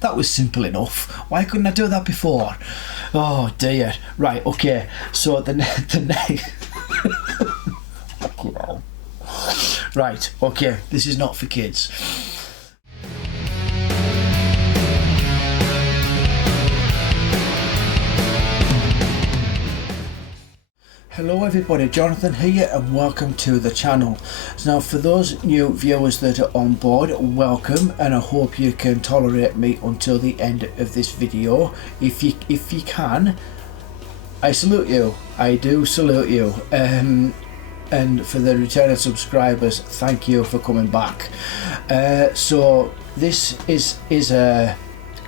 That was simple enough. Why couldn't I do that before? Oh dear. Right, okay. So the next... Right, okay. This is not for kids. Hello everybody, Jonathan here and welcome to the channel. Now for those new viewers that are on board, welcome, and I hope you can tolerate me until the end of this video. If you can, I salute you. I do salute you. And for the returning subscribers, thank you for coming back. So this is a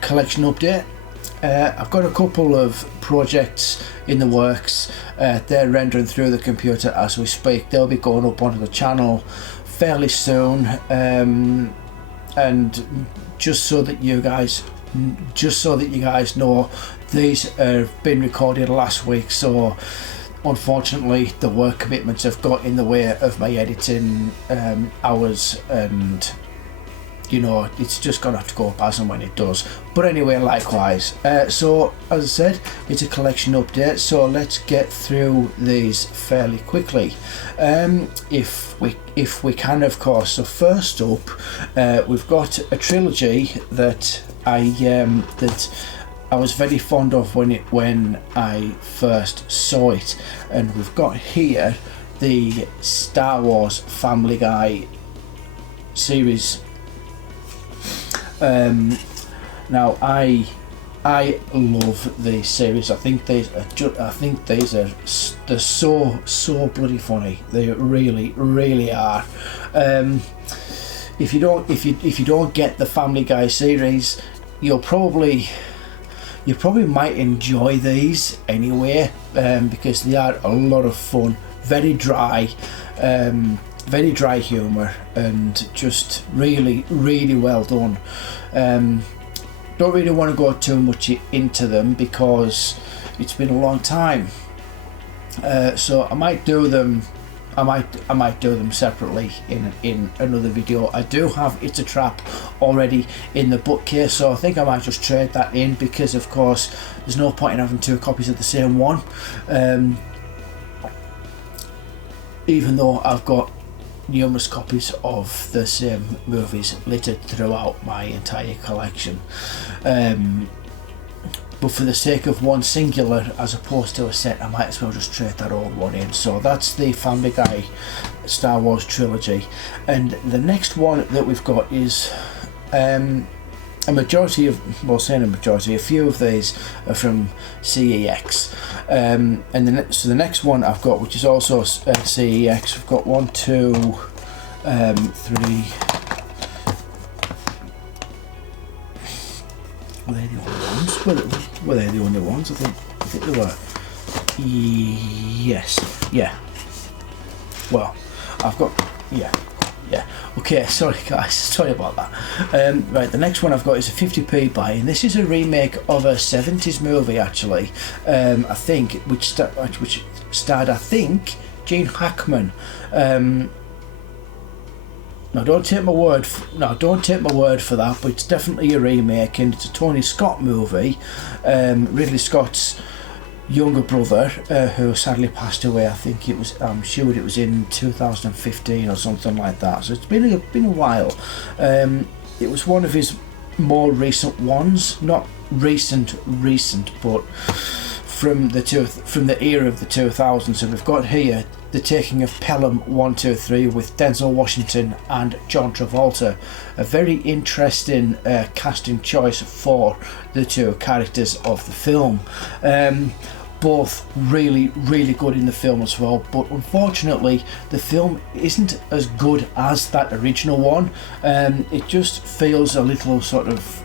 collection update. I've got a couple of projects in the works. They're rendering through the computer as we speak. They'll be going up onto the channel fairly soon, and just so that you guys know, these have been recorded last week, so unfortunately the work commitments have got in the way of my editing hours, and you know, it's just gonna have to go up as and when it does. But anyway, likewise. So as I said, it's a collection update, so let's get through these fairly quickly, if we can, of course. So first up, we've got a trilogy that I was very fond of when I first saw it, and we've got here the Star Wars Family Guy series. Now I love these series. I think they're so bloody funny. They really are. If you don't get the Family Guy series, you probably might enjoy these anyway, because they are a lot of fun. Very dry humour, and just really well done. Don't really want to go too much into them because it's been a long time, so I might do them separately in another video. I do have It's a Trap already in the bookcase, so I think I might just trade that in, because of course there's no point in having two copies of the same one, even though I've got numerous copies of the same movies littered throughout my entire collection. But for the sake of one singular as opposed to a set, I might as well just trade that old one in. So that's the Family Guy Star Wars trilogy. And the next one that we've got is a few of these are from CEX, and so the next one I've got, which is also CEX, we've got 1, 2, 3. Were they the only ones? Were they the only ones? I think they were. Yes. Yeah. Well, I've got. Yeah. Okay, sorry guys, sorry about that. Right, the next one I've got is a 50p buy, and this is a remake of a 70s movie actually. I think which starred I think Gene Hackman. Now don't take my word for that, but it's definitely a remake, and it's a Tony Scott movie. Ridley Scott's younger brother, who sadly passed away. I think it was, I'm sure it was in 2015 or something like that, so it's been a while. It was one of his more recent ones, not recent, but from the era of the 2000s. So we've got here The Taking of Pelham 1, 2, 3 with Denzel Washington and John Travolta. A very interesting casting choice for the two characters of the film. Both really good in the film as well, but unfortunately the film isn't as good as that original one. It just feels a little sort of,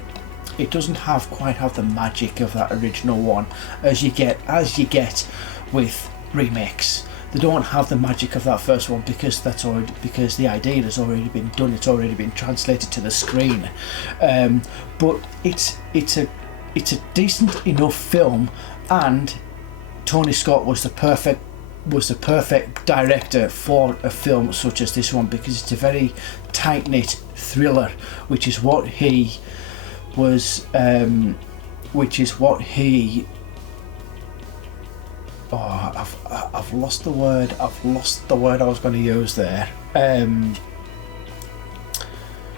it doesn't quite have the magic of that original one as you get with remakes. They don't have the magic of that first one because the idea has already been done. It's already been translated to the screen. But it's a decent enough film, and Tony Scott was the perfect was the perfect director for a film such as this one, because it's a very tight-knit thriller, which is what he was I've lost the word I was going to use there.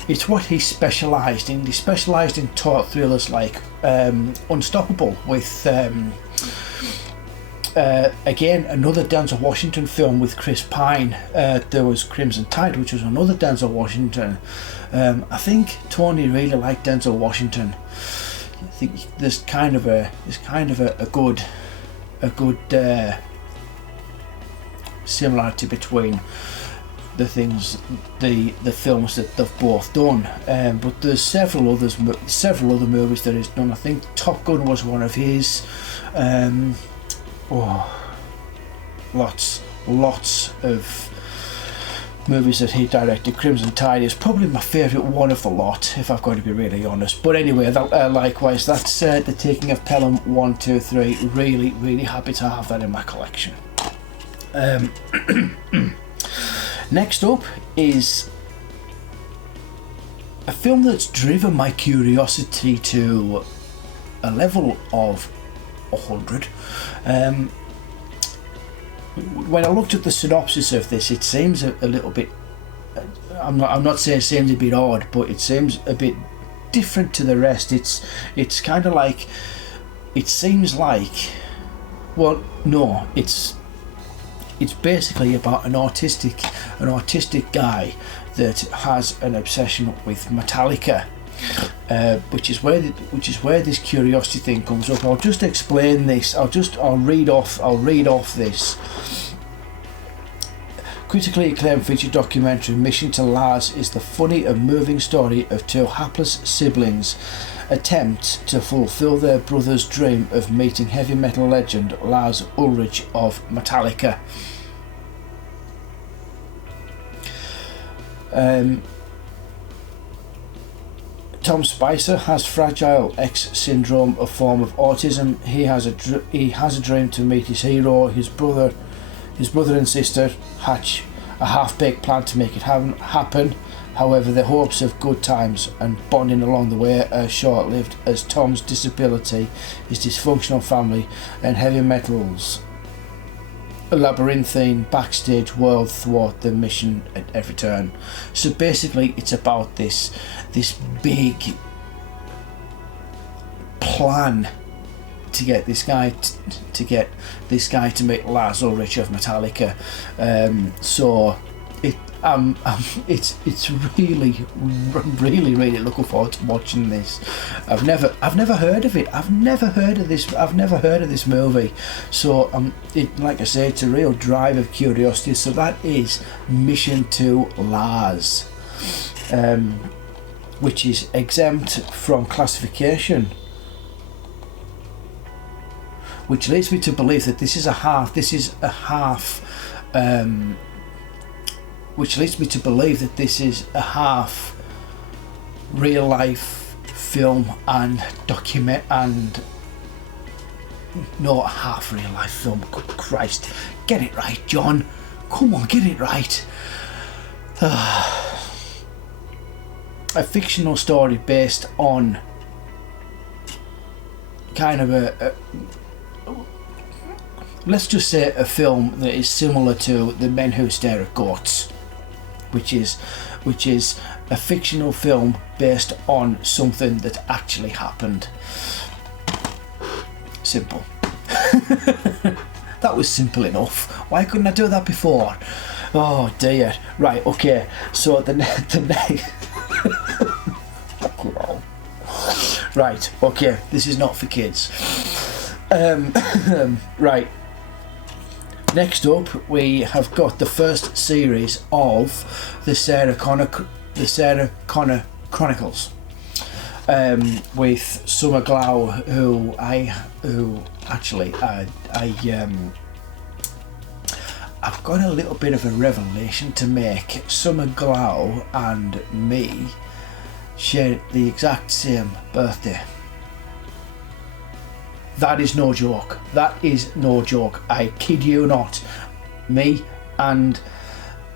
It's what he specialised in. He specialised in taut thrillers like Unstoppable, with again another Denzel Washington film with Chris Pine. There was Crimson Tide, which was another Denzel Washington. I think Tony really liked Denzel Washington. I think there's kind of a good similarity between the films that they've both done, but there's several other movies that he's done. I think Top Gun was one of his. Lots of movies that he directed. Crimson Tide is probably my favourite one of the lot, if I've got to be really honest. But anyway, likewise, that's The Taking of Pelham 1, 2, 3. Really happy to have that in my collection. Next up is a film that's driven my curiosity to a level of 100. When I looked at the synopsis of this, it seems a little bit, I'm not saying it seems a bit odd, but it seems a bit different to the rest. It's kind of like, it seems like, well, no, it's basically about an autistic guy that has an obsession with Metallica, which is where this curiosity thing comes up. I'll just explain this. I'll read off this. Critically acclaimed feature documentary Mission to Lars is the funny and moving story of two hapless siblings attempt to fulfill their brother's dream of meeting heavy metal legend Lars Ulrich of Metallica. Tom Spicer has Fragile X syndrome, a form of autism. He has a dream to meet his hero. His brother and sister hatch a half-baked plan to make it happen. However, their hopes of good times and bonding along the way are short-lived, as Tom's disability, his dysfunctional family, and heavy metal's a labyrinthine backstage world thwart the mission at every turn. So basically, it's about this big plan to get this guy to meet Lars Ulrich of Metallica. It's really looking forward to watching this. I've never heard of it. I've never heard of this movie. So like I say, it's a real drive of curiosity. So that is Mission to Lars, which is exempt from classification, which leads me to believe that this is a half real life film and not half real life film. Good Christ, get it right, John. Come on, get it right. A fictional story based on kind of let's just say a film that is similar to The Men Who Stare at Goats, which is a fictional film based on something that actually happened. Simple. That was simple enough. Why couldn't I do that before? Oh dear. Right, okay. So the next right, okay, this is not for kids. Right. Next up, we have got the first series of the Sarah Connor Chronicles, with Summer Glau, who I've got a little bit of a revelation to make. Summer Glau and me share the exact same birthday. That is no joke. I kid you not. me and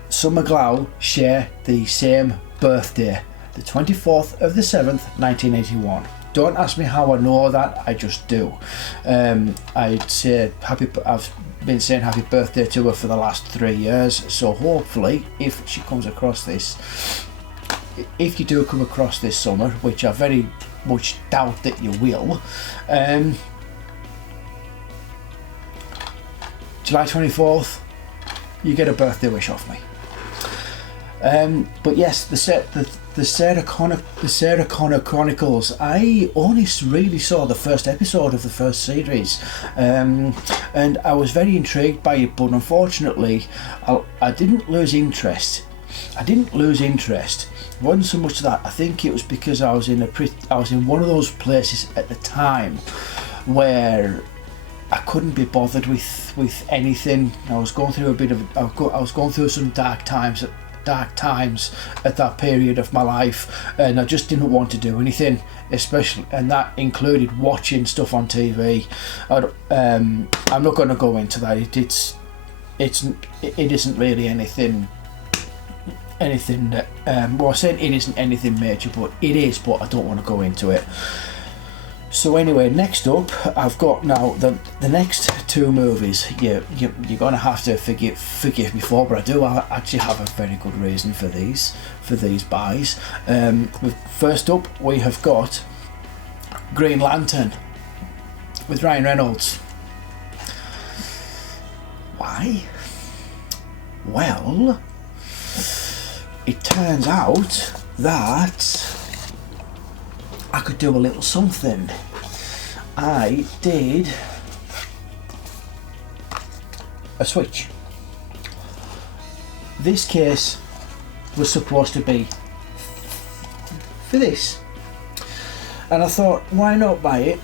Summer Glau share the same birthday, the 24th of the 7th, 1981. Don't ask me how I know that, I just do. I'd say I've been saying happy birthday to her for the last 3 years, so hopefully if she comes across this, if you do come across this summer, which I very much doubt that you will, July 24th, you get a birthday wish off me. But yes, the Sarah Connor Chronicles, I only really saw the first episode of the first series, and I was very intrigued by it, but unfortunately I didn't lose interest. It wasn't so much that, I think it was because I was in one of those places at the time where I couldn't be bothered with anything. I was going through some dark times at that period of my life, and I just didn't want to do anything, especially, and that included watching stuff on TV. I'm not going to go into that. It isn't really anything that well, I said it isn't anything major, but it is, but I don't want to go into it. So anyway, next up, I've got now the next two movies. You're gonna have to forgive me for, but I do actually have a very good reason for these buys. First up, we have got Green Lantern with Ryan Reynolds. Why? Well, it turns out that I could do a little something. I did a switch. This case was supposed to be for this, and I thought, why not buy it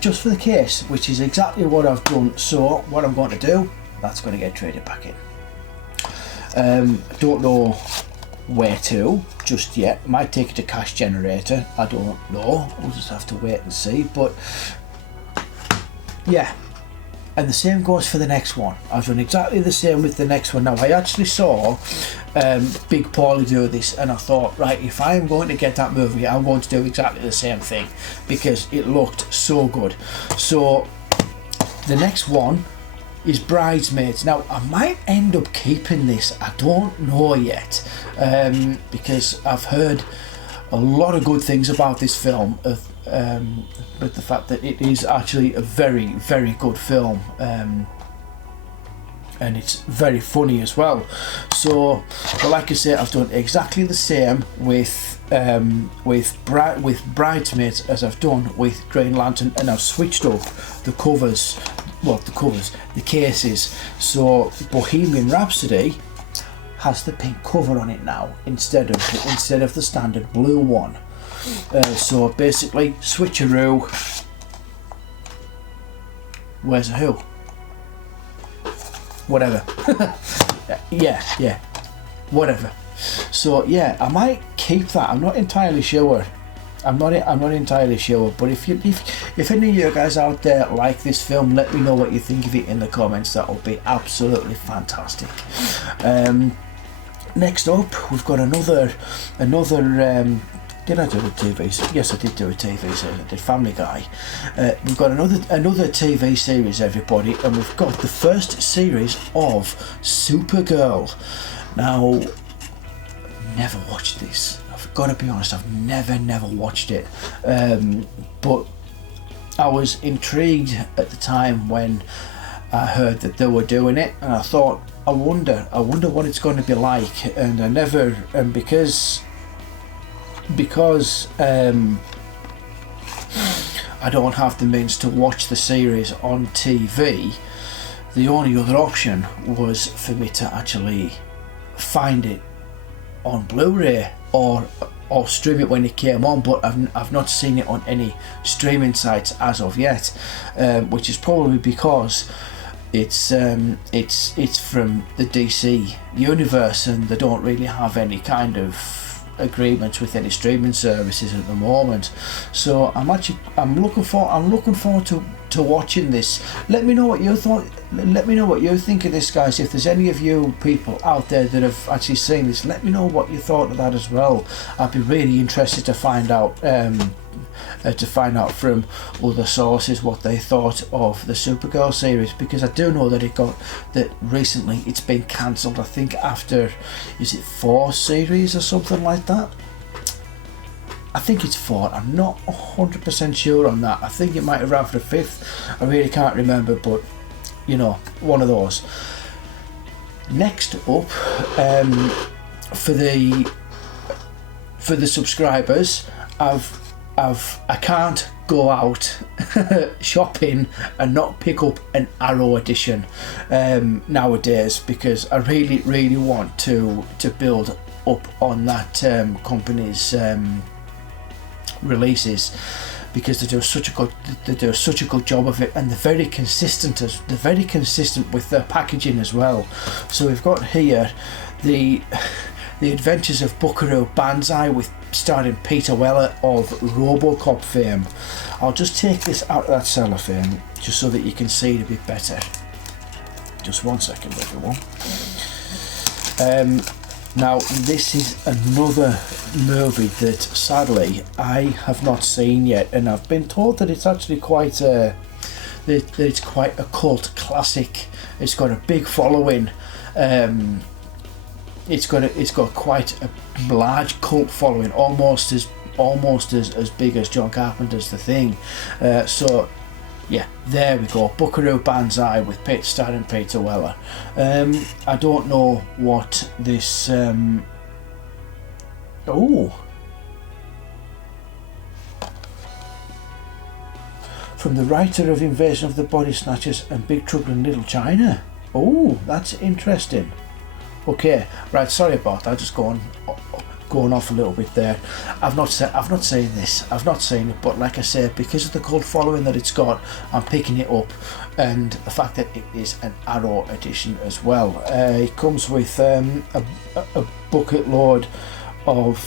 just for the case, which is exactly what I've done. So what I'm going to do, that's going to get traded back in. Don't know where to just yet. Might take it to Cash Generator, I don't know, we'll just have to wait and see. But yeah, and the same goes for the next one. I've done exactly the same with the next one. Now, I actually saw Big Paulie do this, and I thought, right, if I'm going to get that movie, I'm going to do exactly the same thing because it looked so good. So the next one is Bridesmaids. Now, I might end up keeping this, I don't know yet, because I've heard a lot of good things about this film, but the fact that it is actually a very, very good film, and it's very funny as well. So, but like I say, I've done exactly the same with Bridesmaids as I've done with Green Lantern, and I've switched up the covers. Well, the cases. So Bohemian Rhapsody has the pink cover on it now instead of the standard blue one. So basically, switcheroo. Where's a who? Whatever. yeah. Whatever. So yeah, I might keep that. I'm not entirely sure. I'm not entirely sure, but if any of you guys out there like this film, let me know what you think of it in the comments. That will be absolutely fantastic. Next up, we've got another. Did I do a TV series? Yes, I did do a TV series. I did Family Guy. We've got another TV series, everybody, and we've got the first series of Supergirl. Now, never watched this. I've got to be honest, I've never watched it, but I was intrigued at the time when I heard that they were doing it, and I thought, I wonder what it's going to be like. And I never, and because I don't have the means to watch the series on TV, the only other option was for me to actually find it on Blu-ray or stream it when it came on, but I've not seen it on any streaming sites as of yet, which is probably because it's from the DC universe, and they don't really have any kind of agreements with any streaming services at the moment. So I'm looking forward to watching this. Let me know what you thought. Let me know what you think of this, guys. If there's any of you people out there that have actually seen this, let me know what you thought of that as well. I'd be really interested to find out from other sources what they thought of the Supergirl series, because I do know that recently it's been cancelled. I think after, is it 4 series or something like that? I think it's 4. I'm not 100% sure on that. I think it might have ran for the 5th. I really can't remember, but you know, one of those. Next up, for the subscribers, I can't go out shopping and not pick up an Arrow edition nowadays, because I really want to build up on that company's releases, because they do such a good job of it, and they're very consistent with their packaging as well. So we've got here the Adventures of Buckaroo Banzai, with starring Peter Weller of RoboCop fame. I'll just take this out of that cellophane just so that you can see it a bit better. Just 1 second, everyone. Now this is another movie that sadly I have not seen yet, and I've been told that it's actually quite a cult classic. It's got a big following. It's got quite a large cult following, almost as big as John Carpenter's The Thing. So yeah, there we go. Buckaroo Banzai with starring Peter Weller. I don't know what this. From the writer of Invasion of the Body Snatchers and Big Trouble in Little China. Oh, that's interesting. Okay, right. Sorry about that. Just going off a little bit there. I've not seen this. I've not seen it, but like I said, because of the cult following that it's got, I'm picking it up, and the fact that it is an Arrow edition as well. It comes with a bucket load of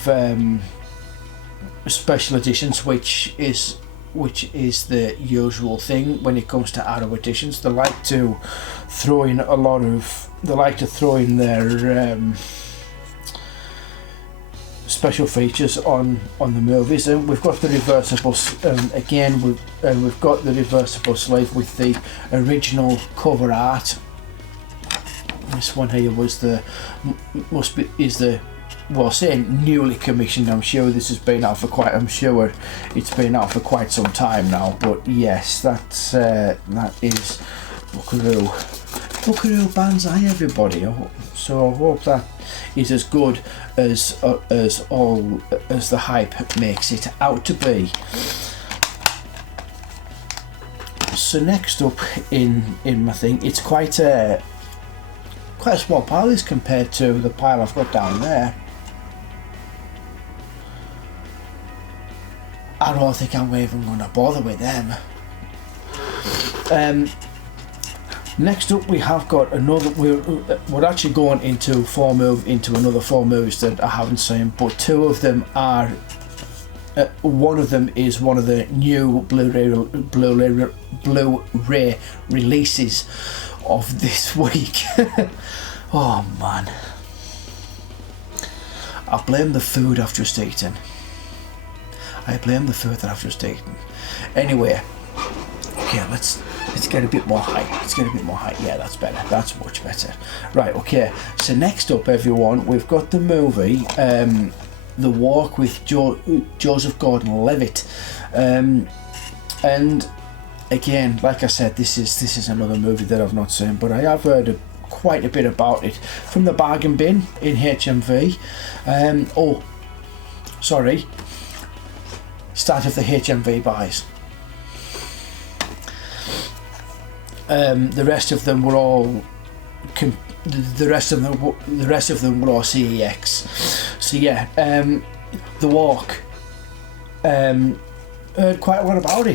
special editions, which is the usual thing when it comes to Arrow editions. They like to throw in their special features on the movies, and we've got the reversible. Again, we've got the reversible sleeve with the original cover art. This one here saying newly commissioned. I'm sure this has been out for quite. I'm sure it's been out for quite some time now. But yes, that is Buckaroo Banzai, everybody. So I hope that is as good as the hype makes it out to be. So next up in my thing, it's quite a small pile as compared to the pile I've got down there. I don't think I'm even going to bother with them. Next up, we have got another. We're actually going into another 4 movies that I haven't seen, but 2 of them are. One of them is one of the new Blu-ray releases of this week. Oh man, I blame the food I've just eaten. Anyway, okay, let's get a bit more height. Yeah, that's better. That's much better. Right, okay. So next up, everyone, we've got the movie The Walk with Joseph Gordon-Levitt, and again, like I said, this is another movie that I've not seen, but I have heard quite a bit about it from the bargain bin in HMV. Start of the HMV buys. The rest of them were all CEX. So yeah, The Walk. Heard quite a lot about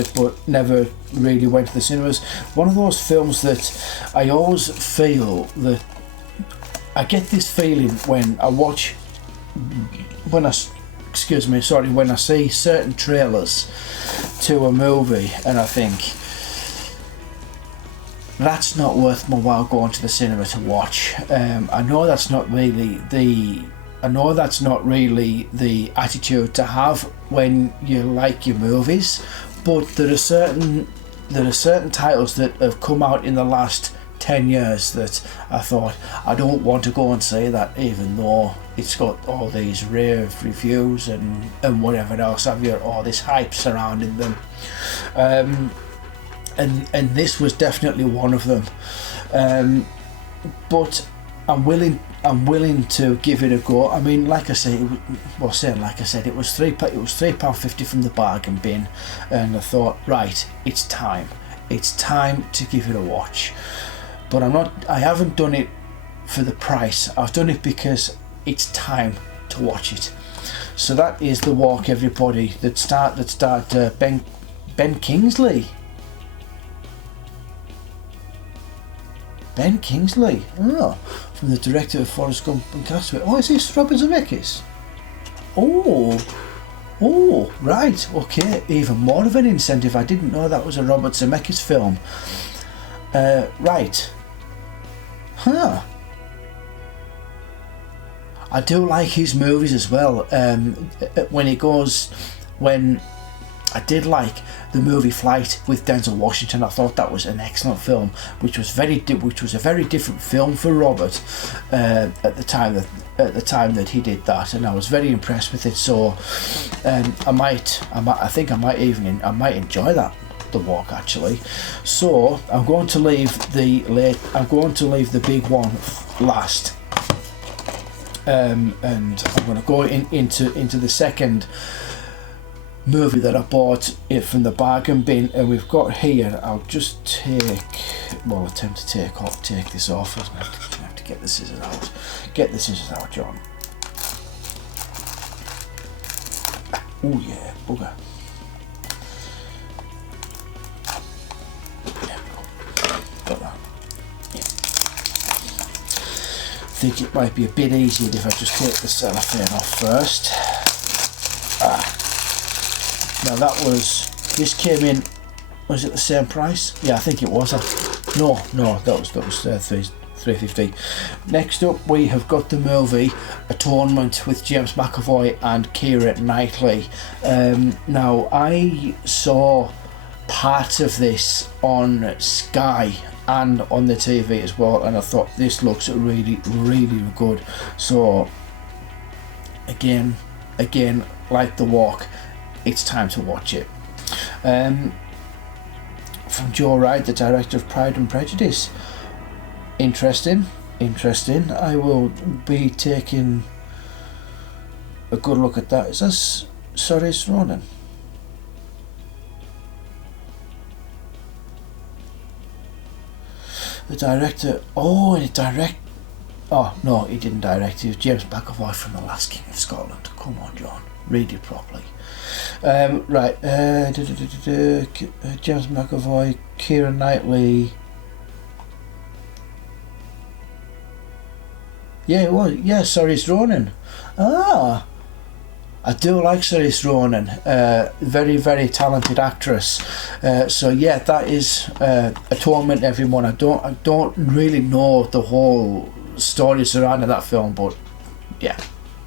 it. But never really went to the cinemas. One of those films that I always feel that I get this feeling when I watch, when I see certain trailers to a movie, and I think that's not worth my while going to the cinema to watch. I know that's not really the attitude to have when you like your movies, but there are certain titles that have come out in the last 10 years that I thought I don't want to go and see that, even though it's got all these rave reviews and whatever else have you, all this hype surrounding them. And this was definitely one of them. But I'm willing to give it a go. I mean, like I say, it was £3.50 from the bargain bin, and I thought, right, it's time to give it a watch. But I haven't done it for the price. I've done it because it's time to watch it. So that is The Walk, everybody. That start Ben Kingsley. Ben Kingsley, from the director of Forrest Gump and Castaway. Oh, is this Robert Zemeckis? Oh, right, okay, even more of an incentive. I didn't know that was a Robert Zemeckis film. Right, I do like his movies as well. I did like the movie Flight with Denzel Washington. I thought that was an excellent film, which was a very different film for Robert at the time that he did that, and I was very impressed with it. So I might enjoy that, The Walk, actually. So I'm going to leave the big one last, and I'm going to go into the second movie that I bought it from the bargain bin, and we've got here. I'll just attempt to take this off. I have to get the scissors out. Get the scissors out, John. Oh yeah, bugger. There we go. Got that. Yeah. I think it might be a bit easier if I just take the cellophane off first. Now this came in, was it the same price? Yeah, I think it was. No, that was £3.50. Next up, we have got the movie Atonement with James McAvoy and Keira Knightley. Now, I saw part of this on Sky and on the TV as well, and I thought this looks really, really good. So again, like The Walk, it's time to watch it. From Joe Wright, the director of Pride and Prejudice. Interesting. I will be taking a good look at that. Is this Saoirse Ronan? The director. Oh no, he didn't direct. It was James McAvoy from The Last King of Scotland. Come on, John, read it properly. Right, James McAvoy, Keira Knightley. Yeah, it was. Yeah, Saoirse Ronan. I do like Saoirse Ronan. Very, very talented actress. So yeah, that is Atonement, everyone. I don't really know the whole story surrounding that film, but yeah.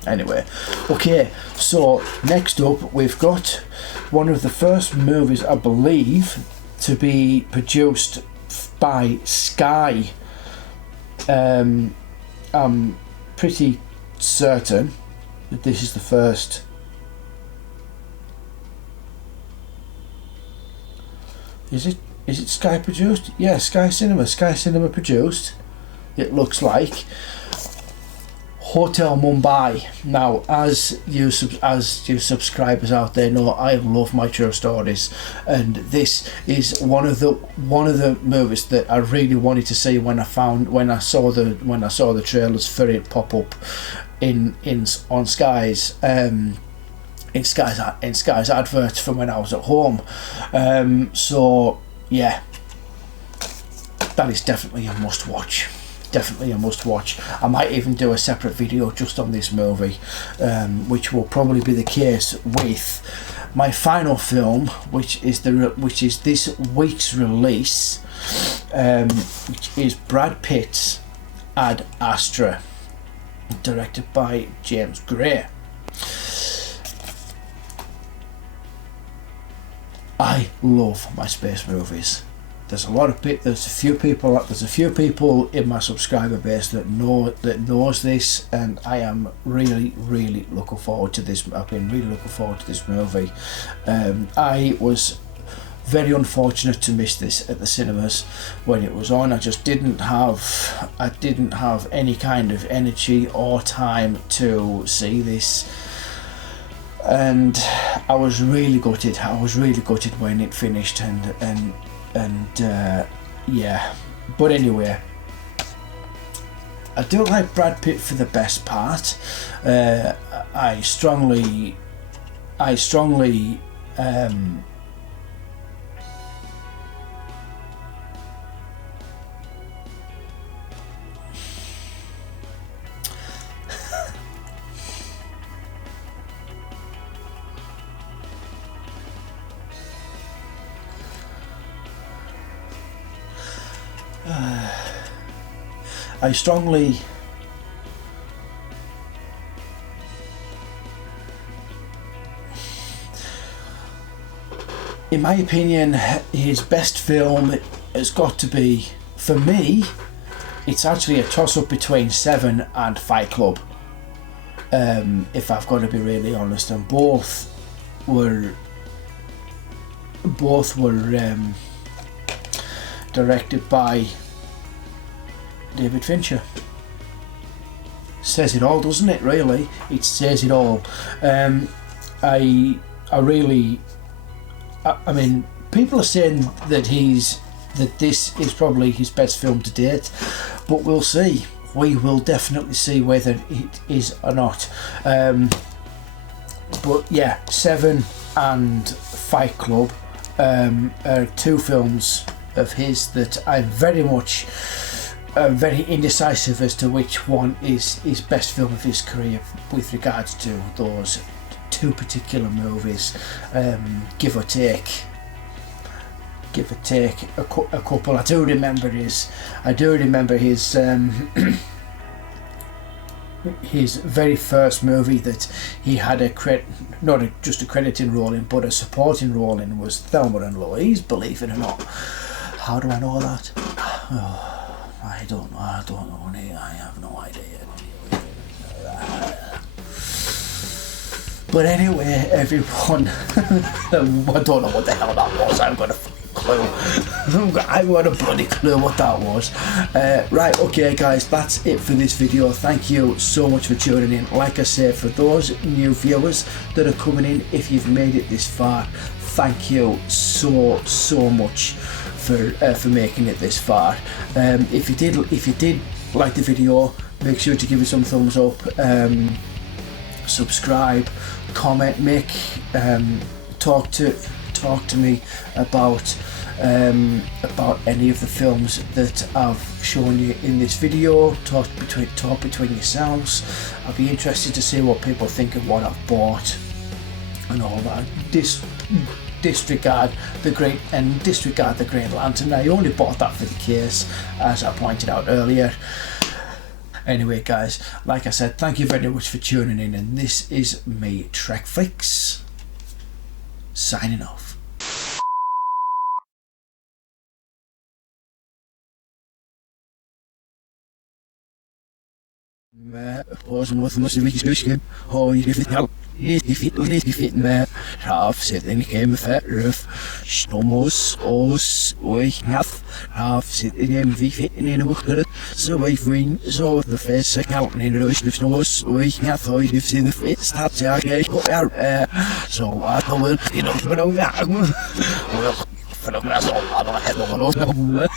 Anyway, okay, so next up we've got one of the first movies, I believe, to be produced by Sky. I'm pretty certain that this is the first. Is it Sky produced? Yeah, Sky Cinema produced. It looks like. Hotel Mumbai. Now, as you subscribers out there know, I love my true stories, and this is one of the movies that I really wanted to see when I saw the trailers for it pop up on Sky's Sky's adverts from when I was at home. So yeah, that is definitely a must watch. definitely a must watch. I might even do a separate video just on this movie, which will probably be the case with my final film, which is this week's release, which is Brad Pitt's Ad Astra, directed by James Gray. I love my space movies. There's a few people in my subscriber base that knows this, and I am really looking forward to this. I've been really looking forward to this movie. I was very unfortunate to miss this at the cinemas when it was on. I didn't have any kind of energy or time to see this, and I was really gutted. When it finished, and yeah. But anyway, I do like Brad Pitt for the best part. I strongly in my opinion, his best film has got to be, for me, it's actually a toss-up between Seven and Fight Club, if I've got to be really honest, and both were directed by David Fincher. Says it all, doesn't it? Really, it says it all. I mean, people are saying that this is probably his best film to date, but we'll see. We will definitely see whether it is or not. But yeah, Seven and Fight Club are two films of his that I'm very indecisive as to which one is his best film of his career with regards to those two particular movies. Give or take a couple. I do remember his his very first movie that he had not just a crediting role in, but a supporting role in, was Thelma and Louise, believe it or not. How do I know that? Oh, I don't know. I have no idea. But anyway, everyone, I don't know what the hell that was. I've got a clue. I've got a bloody clue what that was. Right, okay guys, that's it for this video. Thank you so much for tuning in. Like I said, for those new viewers that are coming in, if you've made it this far, thank you so much for making it this far. If you did like the video, make sure to give it some thumbs up, subscribe, comment, talk to me about any of the films that I've shown you in this video. Talk between yourselves. I'll be interested to see what people think of what I've bought and all that. Disregard the Green Lantern. I only bought that for the case, as I pointed out earlier. Anyway guys, like I said, thank you very much for tuning in, and this is me, TREKFLIX, signing off. Påsen måste vi sluske, har ju det help. Lite fit med havsättning hem förröf stomos os och hath havsättning vi fit in en bucht så vi fin så the face account in the stomos och hath har ju sin fit start jag så att han vill för de för de så alla heter